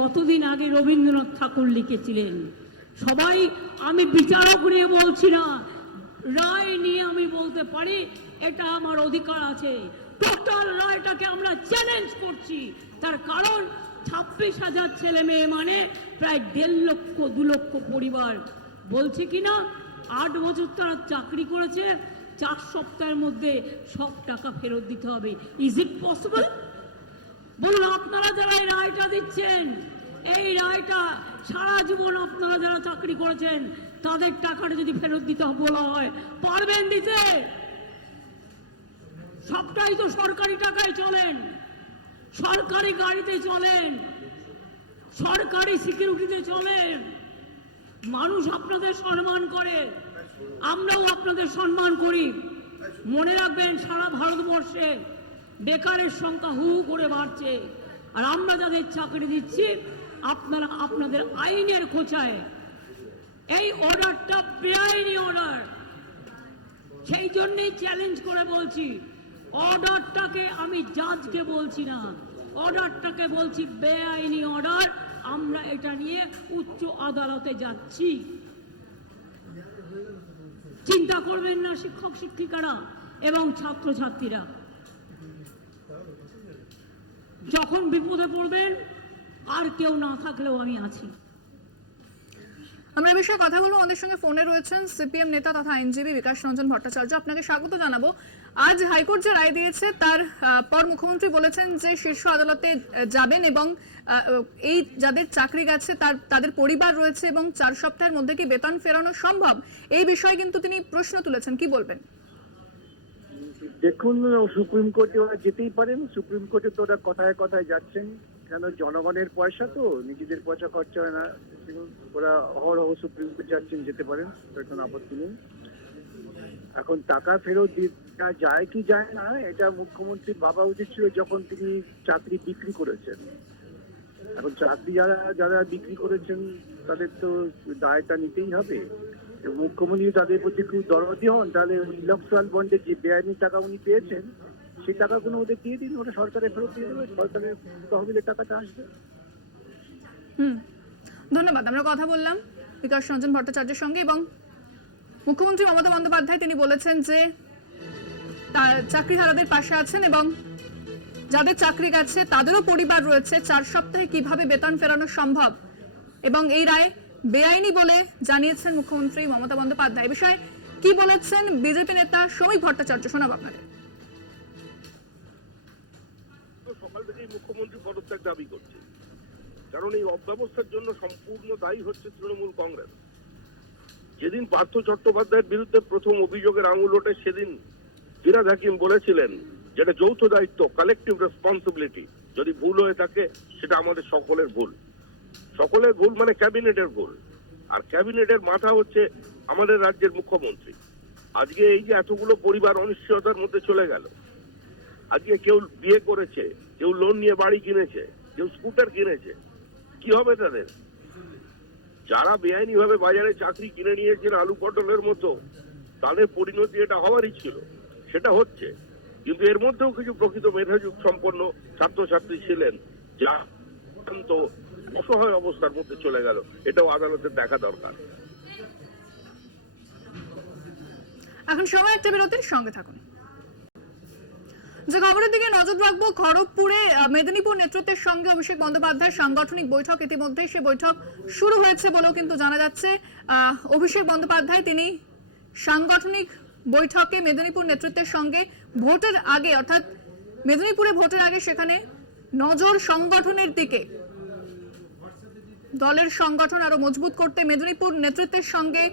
কতদিন আগে রবীন্দ্রনাথ ঠাকুর লিখেছিলেন। সবাই, আমি বিচারক নিয়ে বলছি না, রায় নিয়ে আমি বলতে পারি, এটা আমার অধিকার আছে। টোটাল রায়টাকে আমরা চ্যালেঞ্জ করছি। তার কারণ 26,000 ছেলে মেয়ে মানে প্রায় 1.5 লক্ষ 2 লক্ষ পরিবার। বলছে কিনা 8 বছর তারা চাকরি করেছে, 4 সপ্তাহের মধ্যে সব টাকা ফেরত দিতে হবে। Is it possible? বলুন, আপনারা যারা এই রায়টা দিচ্ছেন, এই রায়টা সারা জীবন আপনারা যারা চাকরি করেছেন তাদের টাকাটা যদি ফেরত দিতে বলা হয়, পারবেন দিতে? সবটাই তো সরকারি টাকায় চলেন, সরকারি গাড়িতে চলেন, সরকারি সিকিউরিটিতে চলেন। মানুষ আপনাদের সম্মান করে, আমরাও আপনাদের সম্মান করি। মনে রাখবেন, সারা ভারতবর্ষে বেকারের সংখ্যা হু করে বাড়ছে, আর আমরা যাদের চাকরি দিচ্ছি আপনারা আপনাদের আইনের খোঁচায়। এই অর্ডারটা বেআইনি অর্ডার, সেই জন্যই চ্যালেঞ্জ করে বলছি। অর্ডারটাকে আমি জাজকে বলছি না, অর্ডারটাকে বলছি বেআইনি অর্ডার। আমরা এটা নিয়ে উচ্চ আদালতে যাচ্ছি। চিন্তা করবেন না শিক্ষক শিক্ষিকারা এবং ছাত্রছাত্রীরা, যখন বিপদে পড়বেন আর কেউ না থাকলেও আমি আছি। আমরা এই বিষয়ে কথা বলবো। আমাদের সঙ্গে ফোনে রয়েছেন সিপিএম নেতা তথা আইনজীবী বিকাশ রঞ্জন ভট্টাচার্য। আপনাকে স্বাগত জানাবো। আজ হাইকোর্ট যে রায় দিয়েছে তার পর মুখ্যমন্ত্রী বলেছেন যে শীর্ষ আদালতে যাবেন এবং এই যাদের চাকরি গেছে তাদের পরিবার রয়েছে এবং 4 সপ্তাহের মধ্যে কি বেতন ফেরানো সম্ভব, এই বিষয়ে কিন্তু তিনি প্রশ্ন তুলেছেন। কি বলবেন? দেখুন, সুপ্রিম কোর্টে ওরা যেতেই পারেন। সুপ্রিম কোর্টে তো ওরা কথায় কথায় যাচ্ছেন, কেন জনগণের পয়সা তো, নিজেদের পয়সা খরচা হয় না। ওরা অহরহ সুপ্রিম কোর্ট যাচ্ছেন, যেতে পারেন, কোনো আপত্তি নেই। এখন টাকা ফেরত যায় কি যায় না, এটা মুখ্যমন্ত্রীর ভাবা উচিত ছিল যখন তিনি চাকরি বিক্রি করেছেন। এখন চাকরি যারা বিক্রি করেছেন তাদের তো দায়টা নিতেই হবে। মুখ্যমন্ত্রী তাদের প্রতি খুব দরদি হন, তাহলে ইলেকট্রাল বন্ডে যে বেআইনি টাকা উনি পেয়েছেন সেই টাকাগুলো ওদের দিয়ে দিন, ওটা সরকারের ফেরত দিয়ে দেবে, সরকারের তহবিলের টাকাটা আসবে। ধন্যবাদ। আমরা কথা বললাম বিকাশ রঞ্জন ভট্টাচার্যের সঙ্গে এবং মুখ্যমন্ত্রী মমতা বন্দ্যোপাধ্যায় তিনি বলেছেন যে চাকরিহারাদের পাশে আছেন এবং যাদের চাকরি গেছে তাদেরও পরিবার রয়েছে, 4 সপ্তাহে কিভাবে বেতন ফেরানো সম্ভব এবং এই রায় বেআইনি বলে জানিয়েছেন মুখ্যমন্ত্রী মমতা বন্দ্যোপাধ্যায়। এই বিষয়ে কি বলেছেন বিজেপি নেতা শ্রমিক ভট্টাচার্য, শোনাব আপনাদের। সকাল থেকেই মুখ্যমন্ত্রী পদত্যাগ দাবি করছে, কারণ এই অব্যবস্থার জন্য সম্পূর্ণ দায়ী হচ্ছে তৃণমূল কংগ্রেস। যেদিন পার্থ চট্টোপাধ্যায়ের বিরুদ্ধে প্রথম অভিযোগের আঙুল ওঠে সেদিন ফিরাদ হাকিম বলেছিলেন যেটা যৌথ দায়িত্ব, কালেকটিভ রেসপন্সিবিলিটি। যদি ভুল হয়ে থাকে সেটা আমাদের সকলের ভুল। সকলের ভুল মানে ক্যাবিনেটের ভুল, আর ক্যাবিনেটের মাথা হচ্ছে আমাদের রাজ্যের মুখ্যমন্ত্রী। আজকে এই যে এতগুলো পরিবার অনিশ্চয়তার মধ্যে চলে গেল, আজকে কেউ বিয়ে করেছে, কেউ লোন নিয়ে বাড়ি কিনেছে, কেউ স্কুটার কিনেছে, কি হবে তাদের? যারা বেআইনি ভাবে বাজারে চাকরি কিনে নিয়েছেন আলু পটলের মতো, তাদের পরিণতি এটা হওয়ারই ছিল, সেটা হচ্ছে। কিন্তু এর মধ্যেও কিছু প্রকৃত মেধাযুগ সম্পন্ন ছাত্রছাত্রী ছিলেন যা অত্যন্ত অসহায় অবস্থার মধ্যে চলে গেল। এটাও আদালতের দেখা দরকার। এখন সময় একটা বিরতির, সঙ্গে থাকুন। যে খবরের দিকে নজর রাখবো, খড়গপুরে মেদিনীপুর নেতৃত্বের সঙ্গে অভিষেক বন্দ্যোপাধ্যায়ের সাংগঠনিক বৈঠক, ইতিমধ্যেই সে বৈঠক শুরু হয়েছে বলেও কিন্তু জানা যাচ্ছে। অভিষেক বন্দ্যোপাধ্যায় তিনি সাংগঠনিক বৈঠকে মেদিনীপুর নেতৃত্বের সঙ্গে ভোটের আগে, অর্থাৎ মেদিনীপুরে ভোটের আগে সেখানে নজর সংগঠনের দিকে, দলের সংগঠন আরো মজবুত করতে মেদিনীপুর নেতৃত্বের সঙ্গে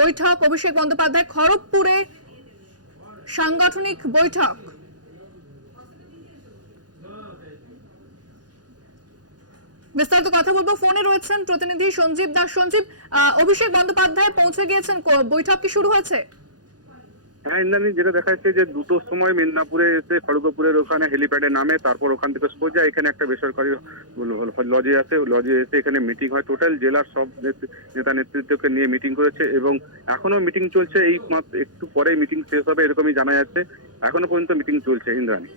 বৈঠক। অভিষেক বন্দ্যোপাধ্যায় খড়গপুরে সাংগঠনিক বৈঠক। বিস্তারিত কথা বলবো, ফোনে রয়েছেন প্রতিনিধি সঞ্জীব দাস। সঞ্জীব, অভিষেক বন্দ্যোপাধ্যায় পৌঁছে গিয়েছেন, বৈঠক কি শুরু হয়েছে? হ্যাঁ ইন্দ্রাণী, যেটা দেখা যাচ্ছে যে দুটোর সময় মিদনাপুরে এসে খড়গপুরের ওখানে হেলিপ্যাডে নামে, তারপর ওখান থেকে সোজা এখানে একটা বেসরকারি লজে আসে, লজে এসে এখানে মিটিং হয়। টোটাল জেলার সব নেতা নেতৃত্বকে নিয়ে মিটিং করেছে এবং এখনো মিটিং চলছে। এই মাত্র একটু পরে মিটিং শেষ হবে এরকমই জানা যাচ্ছে, এখনো পর্যন্ত মিটিং চলছে। ইন্দ্রাণী,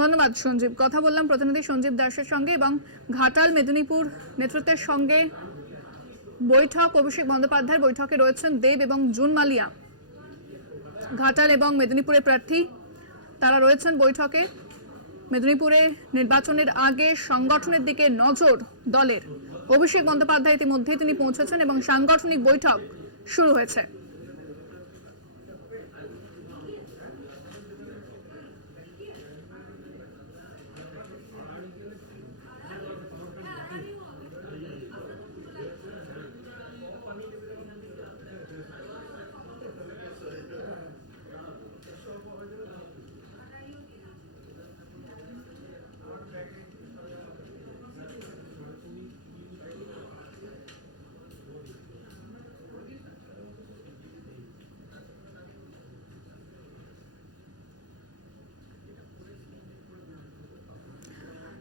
ধন্যবাদ সঞ্জীব। কথা বললাম প্রতিনিধি সঞ্জীব দাসের সঙ্গে। এবং ঘাটাল মেদিনীপুর নেতৃত্বের সঙ্গে বৈঠক অভিষেক বন্দ্যোপাধ্যায়ের, বৈঠকে রয়েছেন দেব এবং জুন মালিয়া, ঘাটাল এবং মেদিনীপুরের প্রার্থী, তারা রয়েছেন বৈঠকে। মেদিনীপুরে নির্বাচনের আগে সংগঠনের দিকে নজর দলের। অভিষেক বন্দ্যোপাধ্যায় ইতিমধ্যেই তিনি পৌঁছেছেন এবং সাংগঠনিক বৈঠক শুরু হয়েছে।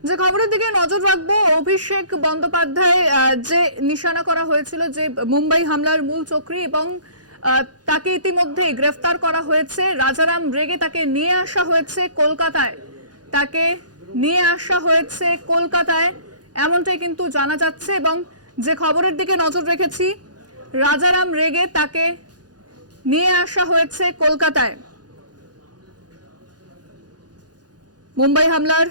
যে খবরের দিকে নজর রাখবো, অভিষেক বন্দ্যোপাধ্যায় যে নিশানা করা হয়েছিল, যে মুম্বাই হামলার মূল চক্রী, এবং তাকে ইতিমধ্যে গ্রেফতার করা হয়েছে। রাজারাম রেগে তাকে নিয়ে আসা হয়েছে কলকাতায়, তাকে নিয়ে আসা হয়েছে কলকাতায়, এমনটাই কিন্তু জানা যাচ্ছে। এবং যে খবরের দিকে নজর রেখেছি, রাজারাম রেগে তাকে নিয়ে আসা হয়েছে কলকাতায়। মুম্বাই হামলার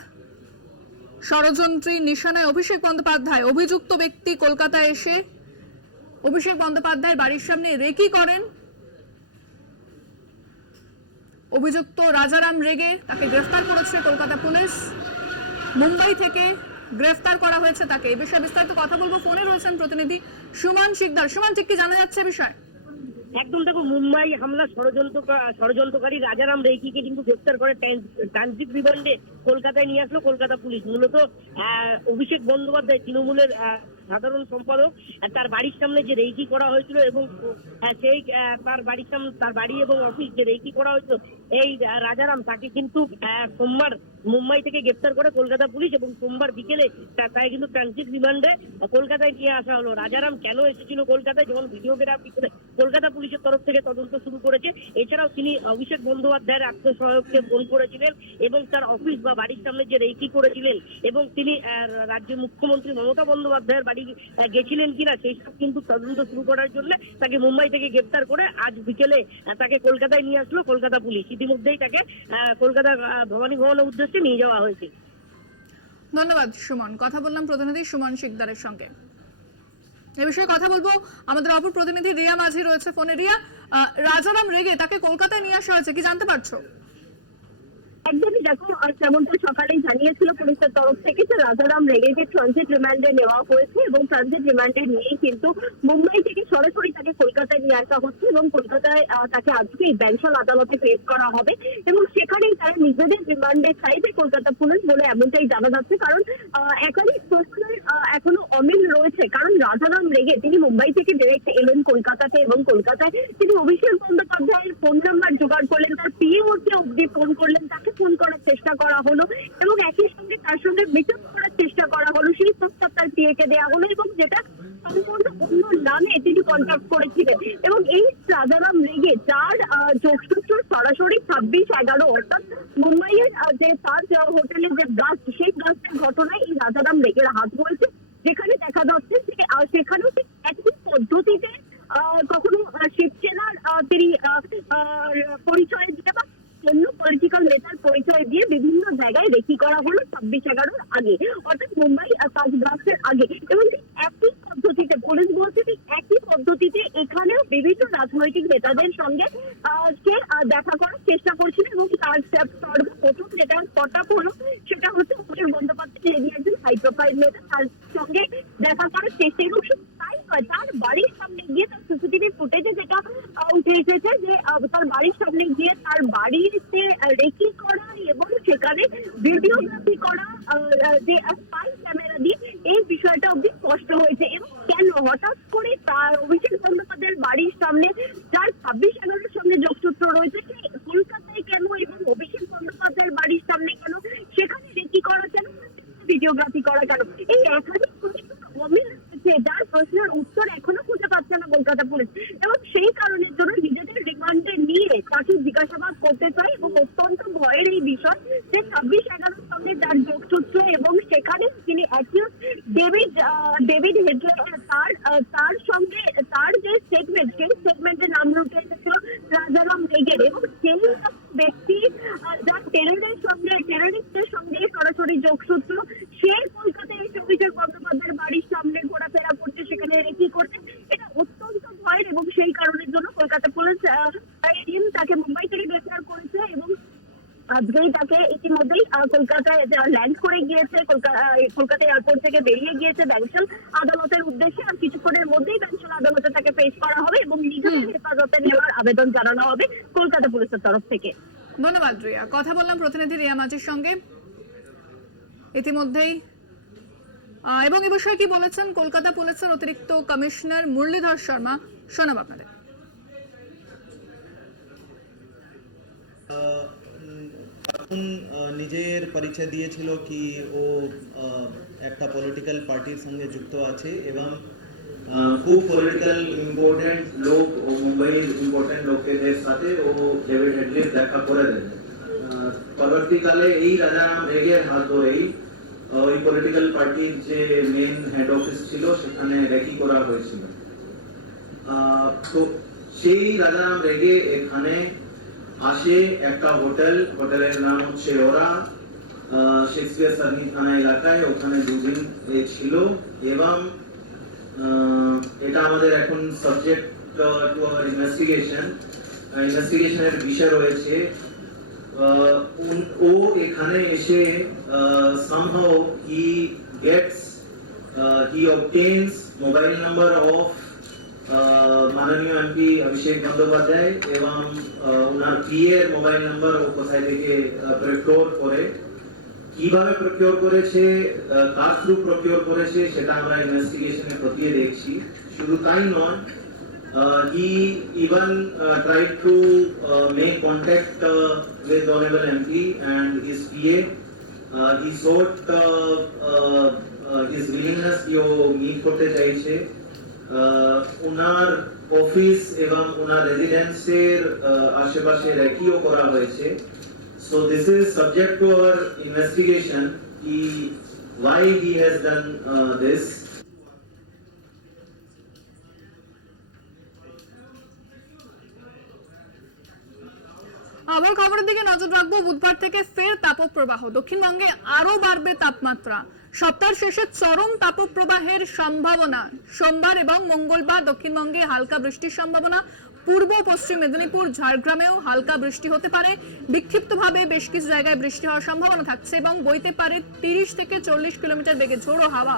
ষড়যন্ত্রী নিশানায় অভিষেক বন্দ্যোপাধ্যায়, অভিযুক্ত ব্যক্তি কলকাতায় এসে অভিষেক বন্দ্যোপাধ্যায়ের বাড়ির সামনে রেকি করেন। অভিযুক্ত রাজারাম রেগে, তাকে গ্রেফতার করেছে কলকাতা পুলিশ। মুম্বাই থেকে গ্রেফতার করা হয়েছে তাকে। এই বিষয়ে বিস্তারিত কথা বলবো, ফোনে রয়েছেন প্রতিনিধি সুমন শিকদার। সুমন, ঠিক কি জানা যাচ্ছে বিষয়? একদম, দেখো, মুম্বাই হামলা ষড়যন্ত্রকারী রাজারাম রেইকিকে কিন্তু গ্রেফতার করে ট্রানজিট রিমান্ডে কলকাতায় নিয়ে আসলো কলকাতা পুলিশ। মূলত অভিষেক বন্দ্যোপাধ্যায় তৃণমূলের সাধারণ সম্পাদক, তার বাড়ির সামনে যে রেইকি করা হয়েছিল এবং সেই তার বাড়ির সামনে, তার বাড়ি এবং অফিস যে রেইকি করা হয়েছিল, এই রাজারাম, তাকে কিন্তু সোমবার মুম্বাই থেকে গ্রেফতার করে কলকাতা পুলিশ এবং সোমবার বিকেলে তাই কিন্তু ট্রানজিট রিমান্ডে কলকাতায় নিয়ে আসা হলো। রাজারাম কেন এসেছিল কলকাতায়, যেমন ভিডিওগ্রাফি করে কলকাতা পুলিশের তরফ থেকে তদন্ত শুরু করেছে। এছাড়াও তিনি অভিষেক বন্দ্যোপাধ্যায়ের আত্মসহায়ককে ফোন করেছিলেন এবং তার অফিস বা বাড়ির সামনে যে রেইকি করেছিলেন এবং তিনি রাজ্যের মুখ্যমন্ত্রী মমতা বন্দ্যোপাধ্যায়ের বাড়ি গেছিলেন কিনা সেই সব কিন্তু তদন্ত শুরু করার জন্য তাকে মুম্বাই থেকে গ্রেফতার করে আজ বিকেলে তাকে কলকাতায় নিয়ে আসলো কলকাতা পুলিশ। ইতিমধ্যেই তাকে কলকাতা ভবানী ভবনের উদ্দেশ্যে নিয়ে যাওয়া হয়েছে। ধন্যবাদ সুমন। কথা বললাম প্রতিনিধি সুমন শিকদারের সঙ্গে। এ বিষয়ে কথা বলবো, আমাদের অপর প্রতিনিধি রিয়া মাঝি রয়েছে ফোনে। রিয়া, রাজারাম রেগে তাকে কলকাতায় নিয়ে আসা হয়েছে, কি জানতে পারছো? একদমই দেখো, যেমনটা সকালেই জানিয়েছিল পুলিশের তরফ থেকে যে রাজারাম রেগেকে ট্রানজিট রিমান্ডে নেওয়া হয়েছে এবং ট্রানজিট রিমান্ডে নিয়েই কিন্তু মুম্বাই থেকে সরাসরি তাকে কলকাতায় নিয়ে আসা হচ্ছে এবং কলকাতায় তাকে আজকেই ব্যাংশাল আদালতে পেশ করা হবে এবং সেখানেই তারা নিজেদের রিমান্ডে চাইবে কলকাতা পুলিশ বলে এমনটাই জানা যাচ্ছে। কারণ একাধিক প্রশ্নের এখনো অমিল রয়েছে। কারণ রাজারাম রেগে তিনি মুম্বাই থেকে ডিরেক্ট এলেন কলকাতাতে এবং কলকাতায় তিনি অভিষেক বন্দ্যোপাধ্যায়ের ফোন নাম্বার জোগাড় করলেন, তার পিএওকে অব্দি ফোন করলেন, তাকে ফোন করার চেষ্টা করা হলো এবং একই সঙ্গে তার সঙ্গে মিটআপ করার চেষ্টা করা হলো। সেই প্রস্তাব তার পিএকে দেওয়া হলো এবং যেটা সম্পূর্ণ অন্য নামে তিনি কন্ট্যাক্ট করেছিলেন এবং এই রাজারাম রেগে যার যোগসূত্র সরাসরি 26/11 অর্থাৎ মুম্বাইয়ের যে তার হোটেলে যে ব্লাস্ট, সেই ব্লাস্টের ঘটনায় এই রাজারাম রেগের হাত রয়েছে। যেখানে দেখা যাচ্ছে যে সেখানেও ঠিক একই পদ্ধতিতে কখনো শিবসেনার তিনি পরিচয় দিয়ে বা অন্য পলিটিক্যাল নেতার পরিচয় দিয়ে বিভিন্ন জায়গায় রেকি করা হলো 26/11 আগে, অর্থাৎ মুম্বাই তাজ ব্লাস্টের আগে। এবং একই পদ্ধতিতে পুলিশ বলছে ঠিক একই পদ্ধতিতে এখানেও বিভিন্ন রাজনৈতিক নেতাদের সঙ্গে সে দেখা করার চেষ্টা করছিল এবং তার সর্বপ্রথম যেটা কটাপ হলো সেটা হচ্ছে অভিষেক বন্দ্যোপাধ্যায়, যিনি একজন হাই প্রোফাইল নেতা, তার সঙ্গে দেখা করার চেষ্টা। এবং তাই নয়, তার বাড়ির সামনে গিয়ে তার সিসিটিভি ফুটেজে যেটা উঠে এসেছে যে তার বাড়ির সামনে গিয়ে তার বাড়িতে রেকি করা এবং সেখানে ভিডিওগ্রাফি করা যে স্পাই ক্যামেরা দিয়ে এই বিষয়টা অব্দি স্পষ্ট হয়েছে। এবং কেন হঠাৎ করে তার অভিষেক বন্দ্যোপাধ্যায়ের বাড়ির সামনে যার 26/11 সঙ্গে যোগসূত্র রয়েছে সে কলকাতায় কেন এবং অভিষেক বন্দ্যোপাধ্যায়ের বাড়ির সামনে কেন, সেখানে রেকি করা কেন, ভিডিওগ্রাফি করা কেন, এই একাধিক প্রশ্ন অমিল রয়েছে যার প্রশ্নের উত্তর এখনো খুঁজে পাচ্ছে না কলকাতা পুলিশ। এবং সেই কারণের জন্য নিজেদের রিমান্ডে নিয়ে তাকে জিজ্ঞাসাবাদ করতে চায় এবং অত্যন্ত ভয়ের এই বিষয় যে 26/11 সঙ্গে যার যোগসূত্র এবং সেখানে তিনি অ্যাকিউজ ডেভিড হেডলে তার সঙ্গে তার যে স্টেটমেন্ট, সেই স্টেটমেন্টের নাম উঠে এসেছিল রাজারাম রেগের এবং সেই ব্যক্তি যার টেররিস্টের সঙ্গে সরাসরি যোগসূত্র, সে কলকাতায় এসে অভিষেক বন্দ্যোপাধ্যায়ের বাড়ির সামনে ঘোরাফেরা করছে, সেখানে রেকি করছে। এটা অত্যন্ত ভয়ের এবং সেই কারণের জন্য কলকাতা পুলিশ তাকে মুম্বাই থেকে গ্রেফতার করেছে এবং আজকেই তাকে ইতিমধ্যেই কলকাতায় ল্যান্ড করে গিয়েছে, কলকাতা এয়ারপোর্ট থেকে বেরিয়ে গিয়েছে ব্যাংশাল আদালতের উদ্দেশ্যে। আর কিছুক্ষণের মধ্যেই ব্যাংশাল আদালতে তাকে পেশ করা হবে এবং নিজেদের হেফাজতে নেওয়ার আবেদন জানানো হবে কলকাতা পুলিশের তরফ থেকে। ধন্যবাদ রিয়া। কথা বললাম প্রতিনিধি রিয়া মাঝির সঙ্গে ইতিমধ্যেই। এবং এ বিষয়ে কি বলেছেন কলকাতা পুলিশের অতিরিক্ত কমিশনার মুরলীধর শর্মা, শোনাব আপনাদের। তখন নিজের পরিচয় দিয়েছিল কি ও একটা পলিটিক্যাল পার্টির সঙ্গে যুক্ত আছে এবং খুব পলিটিক্যাল ইম্পর্টেন্ট লোক ও মুম্বাইয়ের ইম্পর্টেন্ট লোকেদের সাথে ও ডেভিড হেডলির দেখা করে দেবে। পরবর্তীকালে এই রাজারাম রেগের হাত ধরেই ওই পলিটিক্যাল পার্টির যে মেন হেড অফিস ছিল সেখানে রেকি করা হয়েছিল। তো সেই রাজারাম রেগে এখানে আসে একটা হোটেলের নাম হচ্ছে ওরা, শেক্সপিয়ার সার্নি থানা এলাকায়, ওখানে 2 দিন ছিল এবং এটা আমাদের এখন সাবজেক্ট টু আওয়ার ইনভেস্টিগেশনের বিষয় রয়েছে। ও এখানে এসে somehow he obtains mobile number of মাননীয় এমপি অভিষেক বন্দ্যোপাধ্যায় এবং ওনার পিএর মোবাইল নাম্বার ও কোথায় থেকে প্রকিউর করে, কিভাবে প্রকিউর করেছে, কার থ্রু প্রকিউর করেছে সেটা আমরা ইনভেস্টিগেশনে খতিয়ে দেখছি। শুধু তাই নয়, he even tried to make contact with the honorable MP and his PA. He showed his willingness to meet করতে চাইছে। ওনার অফিস এবং ওনার রেজিডেন্সের আশেপাশে রেকিও করা হয়েছে। So this is subject to our investigation, why he has done this. আবার খবরের দিকে নজর রাখবো। বুধবার থেকে ফের তাপপ্রবাহ, দক্ষিণবঙ্গে আরো বাড়বে তাপমাত্রা। সপ্তাহের শেষে চরম তাপপ্রবাহের সম্ভাবনা। সোমবার এবং মঙ্গলবার দক্ষিণবঙ্গে হালকা বৃষ্টির সম্ভাবনা। পূর্ব পশ্চিম মেদিনীপুর ঝাড়গ্রামেও হালকা বৃষ্টি হতে পারে, বিক্ষিপ্তভাবে বেশ কিছু জায়গায় বৃষ্টি হওয়ার সম্ভাবনা থাকছে এবং বইতে পারে 30 থেকে 40 কিলোমিটার বেগে ঝোড়ো হাওয়া।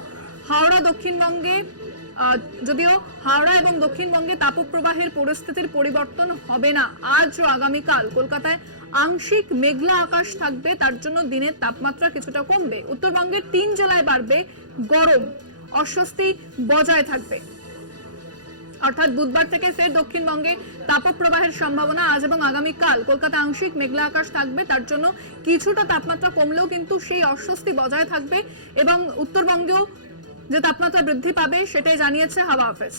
হাওড়া দক্ষিণবঙ্গে যদিও হাওড়া এবং দক্ষিণবঙ্গে তাপপ্রবাহের পরিস্থিতির পরিবর্তন হবে না। আজ ও আগামীকাল কলকাতায় আংশিক মেঘলা আকাশ থাকবে, তার জন্য দিনের তাপমাত্রা কিছুটা কমবে। উত্তরবঙ্গের 3 জেলায় বাড়বে গরম, অস্বস্তি বজায় থাকবে। অর্থাৎ বুধবার থেকে ফের দক্ষিণবঙ্গে তাপপ্রবাহের সম্ভাবনা। আজ এবং আগামীকাল কলকাতা আংশিক মেঘলা আকাশ থাকবে, তার জন্য কিছুটা তাপমাত্রা কমলেও কিন্তু সেই অস্বস্তি বজায় থাকবে এবং উত্তরবঙ্গেও যে তাপমাত্রা বৃদ্ধি পাবে সেটাই জানিয়েছে হাওয়া অফিস।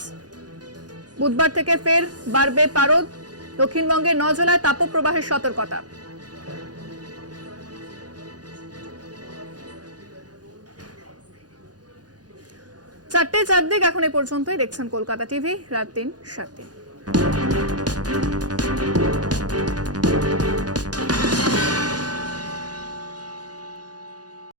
বুধবার থেকে ফের বাড়বে পারদ, দক্ষিণবঙ্গের 9 জেলায় তাপপ্রবাহের সতর্কতা। 4টে 4 দিক এখন এই পর্যন্তই। দেখছেন কলকাতা টিভি, রাত 3 7।